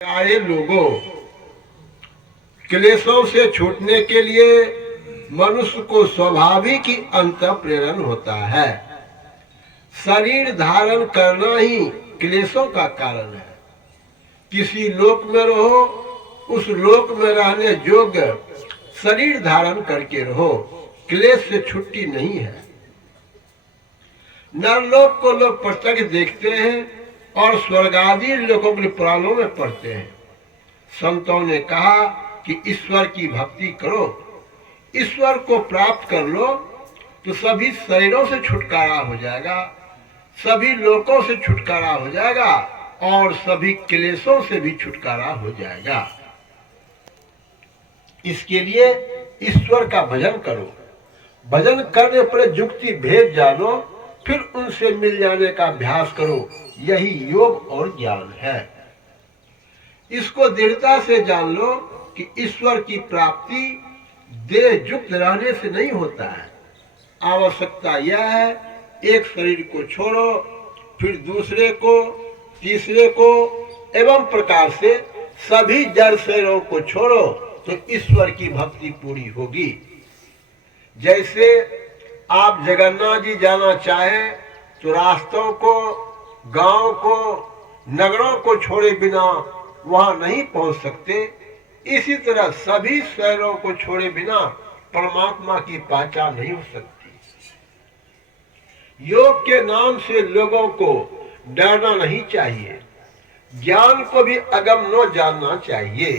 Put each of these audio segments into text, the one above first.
प्यारे लोगों, क्लेशों से छूटने के लिए मनुष्य को स्वाभाविक ही अंतःप्रेरण होता है। शरीर धारण करना ही क्लेशों का कारण है। किसी लोक में रहो, उस लोक में रहने योग्य शरीर धारण करके रहो, क्लेश से छुट्टी नहीं है। नरलोक को लोग प्रत्यक्ष देखते हैं और स्वर्ग आदि लोगों के पुराणों में पढ़ते हैं। संतों ने कहा कि ईश्वर की भक्ति करो, ईश्वर को प्राप्त कर लो तो सभी शरीरों से छुटकारा हो जाएगा, सभी लोकों से छुटकारा हो जाएगा और सभी क्लेशों से भी छुटकारा हो जाएगा। इसके लिए ईश्वर का भजन करो। भजन करने पर युक्ति भेद जानो, फिर उनसे मिल जाने का अभ्यास करो। यही योग और ज्ञान है। इसको दृढ़ता से जान लो कि ईश्वर की प्राप्ति देह युक्त रहने से नहीं होता है। आवश्यकता यह है, एक शरीर को छोड़ो, फिर दूसरे को, तीसरे को, एवं प्रकार से सभी जड़ शरीरों को छोड़ो तो ईश्वर की भक्ति पूरी होगी। जैसे आप जगन्नाथ जी जाना चाहें तो रास्तों को, गांव को, नगरों को छोड़े बिना वहां नहीं पहुंच सकते। इसी तरह सभी शहरों को छोड़े बिना परमात्मा की पहचान नहीं हो सकती। योग के नाम से लोगों को डरना नहीं चाहिए, ज्ञान को भी अगम न जानना चाहिए।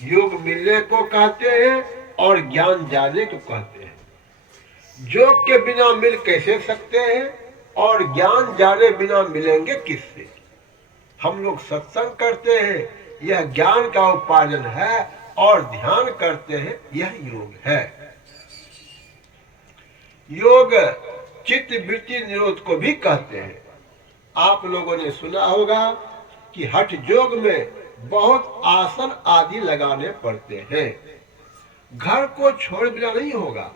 योग मिलने को कहते हैं और ज्ञान जाने को कहते हैं। योग के बिना मिल कैसे सकते हैं और ज्ञान जाने बिना मिलेंगे किससे? हम लोग सत्संग करते हैं, यह ज्ञान का उपार्जन है, और ध्यान करते हैं, यह योग है। योग चित्त वृत्ति निरोध को भी कहते हैं। आप लोगों ने सुना होगा कि हठ योग में बहुत आसन आदि लगाने पड़ते हैं। घर को छोड़ बिना नहीं होगा।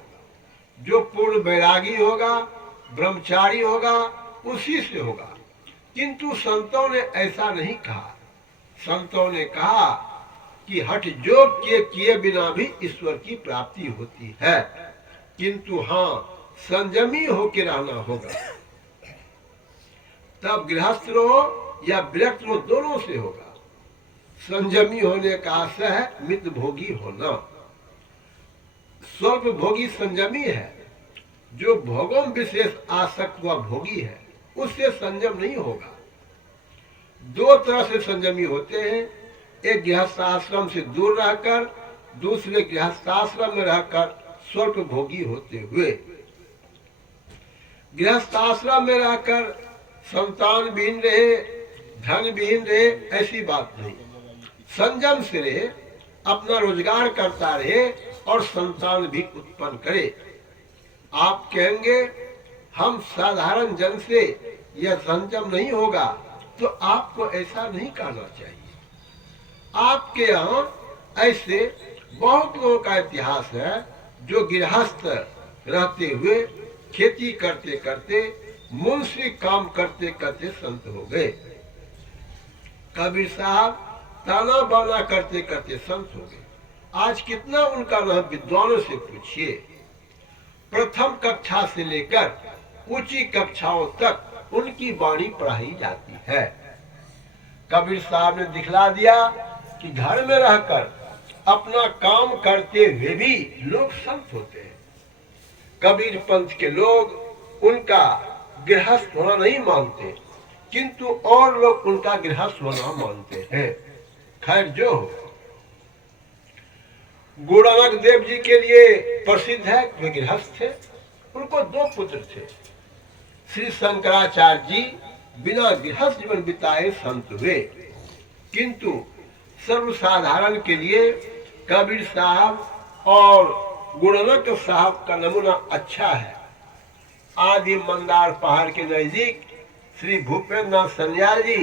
जो पूर्ण वैरागी होगा, ब्रह्मचारी होगा, उसी से होगा। किंतु संतों ने ऐसा नहीं कहा। संतों ने कहा कि हठ योग के किए बिना भी ईश्वर की प्राप्ति होती है, किंतु हाँ, संयमी होकर रहना होगा। तब गृहस्थ रहो या विरक्त रहो, दोनों से होगा। संयमी होने का आशय है मित भोगी होना। स्वल्प भोगी संयमी है। जो भोगों विशेष आसक्त हुआ भोगी है, उससे संयम नहीं होगा। दो तरह से संयमी होते हैं, एक गृहस्थाश्रम से दूर रहकर, दूसरे गृहस्थाश्रम में रहकर स्वल्प भोगी होते हुए। गृहस्थाश्रम में रहकर संतान विहीन रहे, धन विहीन रहे, ऐसी बात नहीं। संयम से रहे, अपना रोजगार करता रहे और संतान भी उत्पन्न करे। आप कहेंगे हम साधारण जन से यह संयम नहीं होगा, तो आपको ऐसा नहीं करना चाहिए। आपके यहाँ ऐसे बहुत लोगों का इतिहास है जो गृहस्थ रहते हुए खेती करते करते, मुंशी काम करते करते संत हो गए। कबीर साहब ताना बाना करते करते संत हो गए। आज कितना उनका नाम विद्वानों से पूछिए। प्रथम कक्षा से लेकर ऊंची कक्षाओं तक उनकी वाणी पढ़ाई जाती है। कबीर साहब ने दिखला दिया कि घर में रहकर अपना काम करते हुए भी लोग संत होते हैं। कबीर पंथ के लोग उनका गृहस्थ होना नहीं मानते, किंतु और लोग उनका गृहस्थ होना मानते हैं। खैर जो हो, गुरु नानक देव जी के लिए प्रसिद्ध है, वे गृहस्थ थे। उनको दो पुत्र थे। श्री शंकराचार्य जी बिना गृहस्थ जीवन बिताए संत हुए, किंतु सर्वसाधारण के लिए कबीर साहब और गुरु नानक साहब का नमूना अच्छा है। आदि मंदार पहाड़ के नजदीक श्री भूपेंद्र नाथ सन्याल जी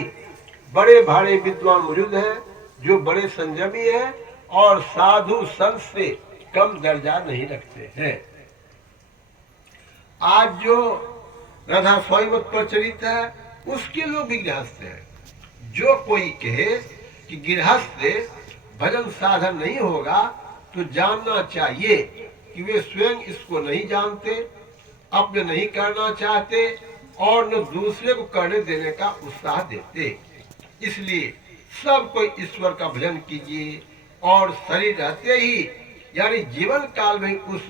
बड़े भाड़े विद्वान मौजूद हैं, जो बड़े संयमी हैं और साधु संत से कम दर्जा नहीं रखते हैं। आज जो राधा स्वामी मत प्रचलित है, उसके लोग भी गृहस्थ हैं। जो कोई कहे कि गृहस्थ से भजन साधन नहीं होगा तो जानना चाहिए कि वे स्वयं इसको नहीं जानते, अपने नहीं करना चाहते और न दूसरे को करने देने का उत्साह देते। इसलिए सब कोई ईश्वर का भजन कीजिए और शरीर रहते ही यानी जीवन काल में उस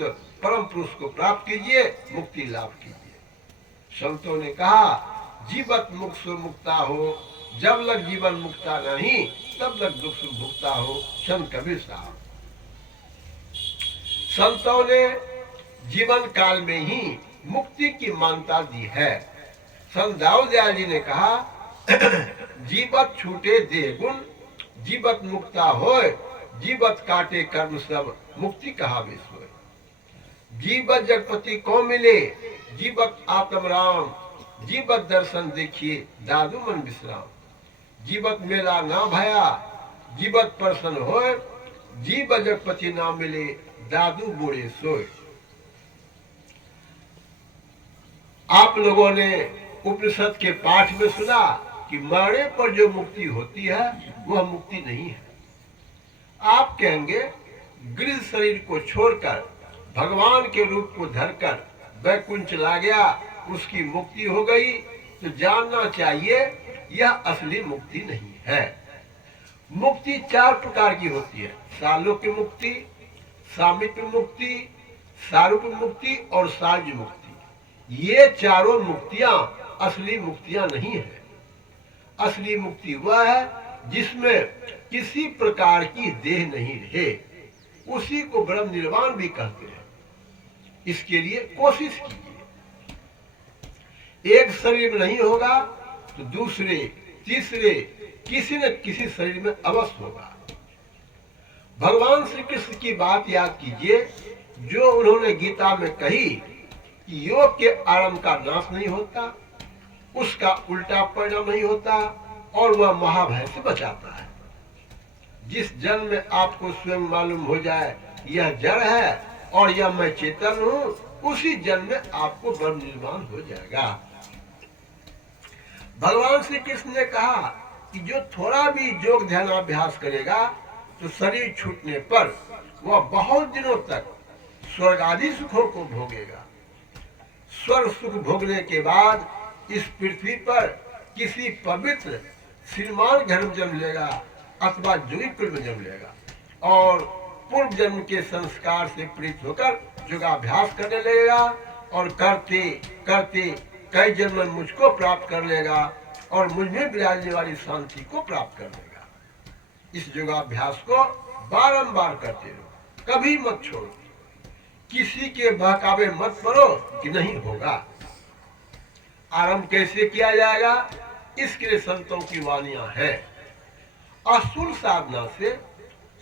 परम पुरुष को प्राप्त कीजिए, मुक्ति लाभ कीजिए। संतों ने कहा जीवत मुक्त से मुक्ता हो, जब लग जीवन मुक्ता नहीं तब लग दुख से भुगता हो। संत कबीर साहब। संतों ने जीवन काल में ही मुक्ति की मान्यता दी है। संत दाऊदयाल जी ने कहा जीवत छूटे देह गुण, जीवत मुक्ता होए, जीवत काटे कर्म सब, मुक्ति कहा विश्व। जीवत जगपति को मिले, जीवत आत्म राम, जीवत दर्शन देखिए दादू मन विश्राम। जीवत मेला ना भया, जीवत प्रसन्न होए, जीव जगपति ना मिले, दादू बूढ़े सोए। आप लोगों ने उपनिषद के पाठ में सुना कि मरने पर जो मुक्ति होती है वह मुक्ति नहीं है। आप कहेंगे गृह शरीर को छोड़कर भगवान के रूप को धरकर वैकुंठ चला गया, उसकी मुक्ति हो गई, तो जानना चाहिए यह असली मुक्ति नहीं है। मुक्ति चार प्रकार की होती है, सालोक्य मुक्ति, सामीप्य मुक्ति, सारूप मुक्ति और साज मुक्ति। ये चारों मुक्तियां असली मुक्तियां नहीं है। असली मुक्ति वह है जिसमें किसी प्रकार की देह नहीं रहे, उसी को ब्रह्म निर्वाण भी कहते हैं। इसके लिए कोशिश कीजिए। एक शरीर में नहीं होगा तो दूसरे तीसरे किसी न किसी शरीर में अवश्य होगा। भगवान श्री कृष्ण की बात याद कीजिए जो उन्होंने गीता में कही कि योग के आरंभ का नाश नहीं होता, उसका उल्टा परिणाम नहीं होता और वह महाभय से बचाता है। जिस जन्म में आपको स्वयं मालूम हो जाए यह जड़ है और यह मैं चेतन हूँ, उसी जन्म में आपको ब्रह्म निर्वाण हो जाएगा। भगवान श्री कृष्ण ने कहा कि जो थोड़ा भी योग ध्यानाभ्यास करेगा तो शरीर छूटने पर वह बहुत दिनों तक स्वर्ग आदि सुखों को भोगेगा। स्वर्ग सुख भोगने के बाद इस पृथ्वी पर किसी पवित्र श्रीमान घर में जन्म लेगा अथवा जोगी कुल में जन्म लेगा और पूर्व जन्म के संस्कार से प्रेरित होकर योगाभ्यास करने लगेगा और करते करते कई जन्म में मुझको प्राप्त कर लेगा और मुझ में विराजने वाली शांति को प्राप्त कर लेगा। इस योगाभ्यास को बारंबार करते रहो, कभी मत छोड़ो, किसी के बहकावे मत पड़ो कि नहीं होगा। आरंभ कैसे किया जाएगा, इसके लिए संतों की वाणियां हैं। अस्थूल साधना से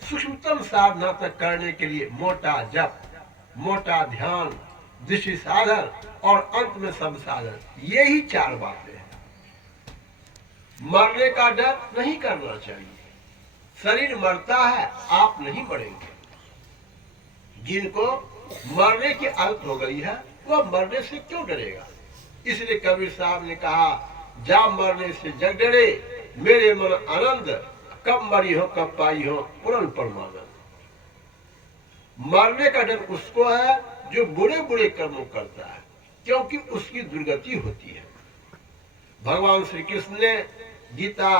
सूक्ष्मतम साधना तक करने के लिए मोटा जप, मोटा ध्यान, दृष्टि साधन और अंत में सब साधन, यही चार बातें हैं। मरने का डर नहीं करना चाहिए। शरीर मरता है, आप नहीं मरेंगे। जिनको मरने की आदत हो गई है वह मरने से क्यों डरेगा। इसलिए कबीर साहब ने कहा जा मरने से जग डरे, मेरे मन आनंद, कब मरी हो कब पाई हो पूर्ण परमानंद। मरने का डर उसको है जो बुरे बुरे कर्मों करता है, क्योंकि उसकी दुर्गति होती है। भगवान श्री कृष्ण ने गीता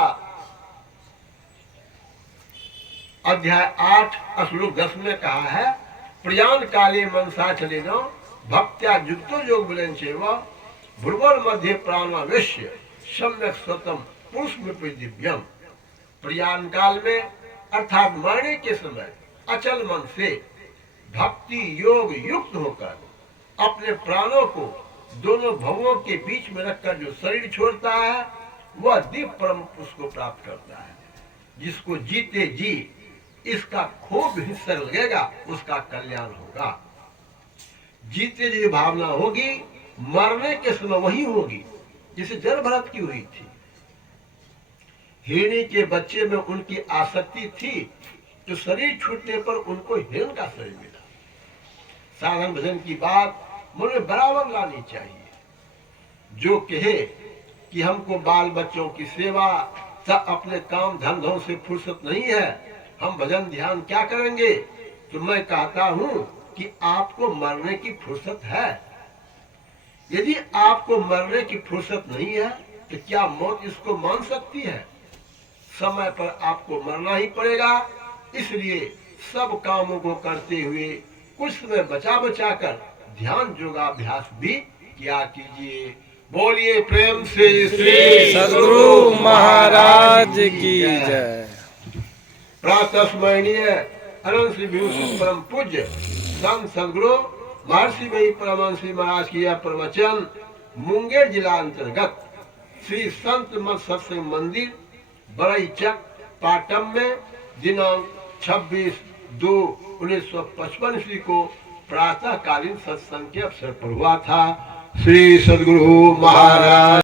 अध्याय 8 श्लोक 10 में कहा है प्रयाण काले मनसा चले न भक्त्या युक्तो योग बलन सेवा भ्रुवर मध्य प्राणावेश्य सम्यक स्वतम पुरुष में दिव्यम। प्रयाण काल में अर्थात मरने के समय अचल मन से भक्ति योग युक्त होकर अपने प्राणों को दोनों भवों के बीच में रखकर जो शरीर छोड़ता है वह दिव्य परम पुरुष को प्राप्त करता है। जिसको जीते जी इसका खूब हिस्सा लगेगा उसका कल्याण होगा। जीते जी भावना होगी मरने के समय वही होगी जिसे जल भरत की हुई थी। हिरणी के बच्चे में उनकी आसक्ति थी तो शरीर छूटने पर उनको हिरण का शरीर मिला। साधन भजन की बात मन में बराबर लानी चाहिए। जो कहे कि हमको बाल बच्चों की सेवा, सब अपने काम धंधों से फुर्सत नहीं है, हम भजन ध्यान क्या करेंगे? तो मैं कहता हूँ कि आपको मरने की फुर्सत है। यदि आपको मरने की फुर्सत नहीं है तो क्या मौत इसको मान सकती है? समय पर आपको मरना ही पड़ेगा। इसलिए सब कामों को करते हुए कुछ समय बचा बचा कर ध्यान योगाभ्यास भी किया कीजिए। बोलिए प्रेम से श्री सद्गुरु महाराज की जय। प्रातः स्मरणीय अनंत श्री विभूषित परम पूज्य संत सद्गुरु महर्षि भाई परमहंस महाराज की यह प्रवचन मुंगेर जिला अंतर्गत श्री संत मत सत्संग मंदिर बड़ईचक पाटम में दिनांक 26/2/1955 ईस्वी को प्रातः कालीन सत्संग के अवसर पर हुआ था। श्री सद्गुरु महाराज